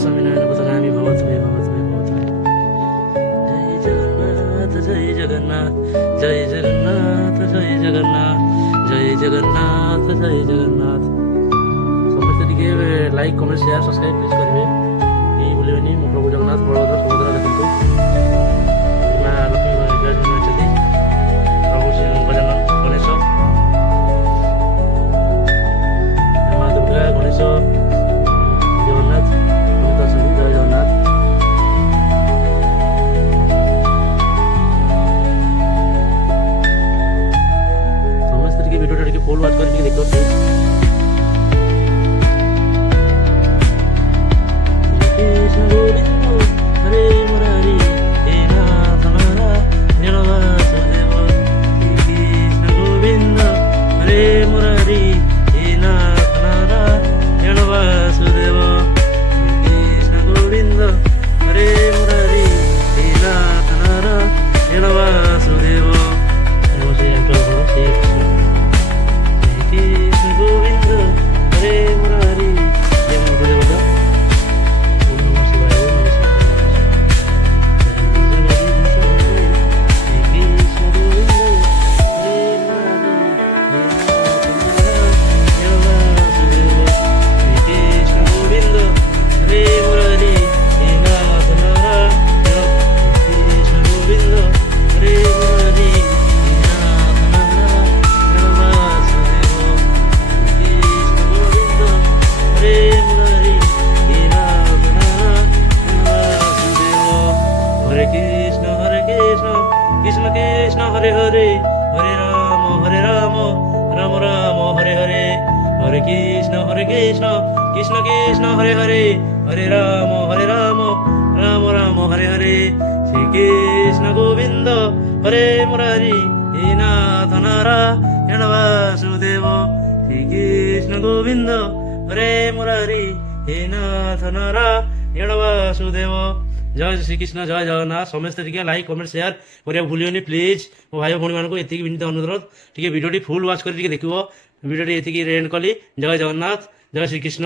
स्वामीनारायण पथगामी भवतु मे भवतु मे भवतु मे। जय जगन्नाथ जय जगन्नाथ जय जगन्नाथ जय जगन्नाथ जय जगन्नाथ जय जगन्नाथ। समस्त टिके like comment share subscribe please करेंगे ये भूलें। मो प्रभु जगन्नाथ बलभद्र सुभद्रा देखते माँ लक्ष्मी विराजमान अच्छे प्रभु श्री गजानन गणेश माँ दुर्गा गणेश जगन्नाथ सभी जय जगन्नाथ। समस्त टिके वीडियो टिके फुल वाच करके देखो प्लीज। कृष्ण गोविंद हरे मुरारी हे नाथ नारायण वासुदेव। कृष्ण गोविंद हरे मुरारी हे नाथ नारायण वासुदेव। कृष्ण गोविंद हरे मुरारी हे नाथ नारायण वासुदेव। कृष्ण गोविंद हरे मुरारी हे मुरारी। कृष्ण कृष्ण हरे हरे हरे राम राम राम हरे हरे। हरे कृष्ण कृष्ण कृष्ण हरे हरे हरे राम राम राम हरे हरे। श्री कृष्ण गोविंद हरे मुरारी हे नाथ नारायण वासुदेव। श्री कृष्ण गोविंद हरे मुरारी हे नाथ नारायण वासुदेव। जय श्रीकृष्ण जय जगन्नाथ। समस्त टिके लाइक कमेंट शेयर करिया भूलियोनी प्लीज। मो भाई भौणी मानक एतिक विनीत अनुरोध टिके वीडियो फुल वाच कर देखियो। वीडियो एतिक एंड कली। जय जगन्नाथ जय श्रीकृष्ण।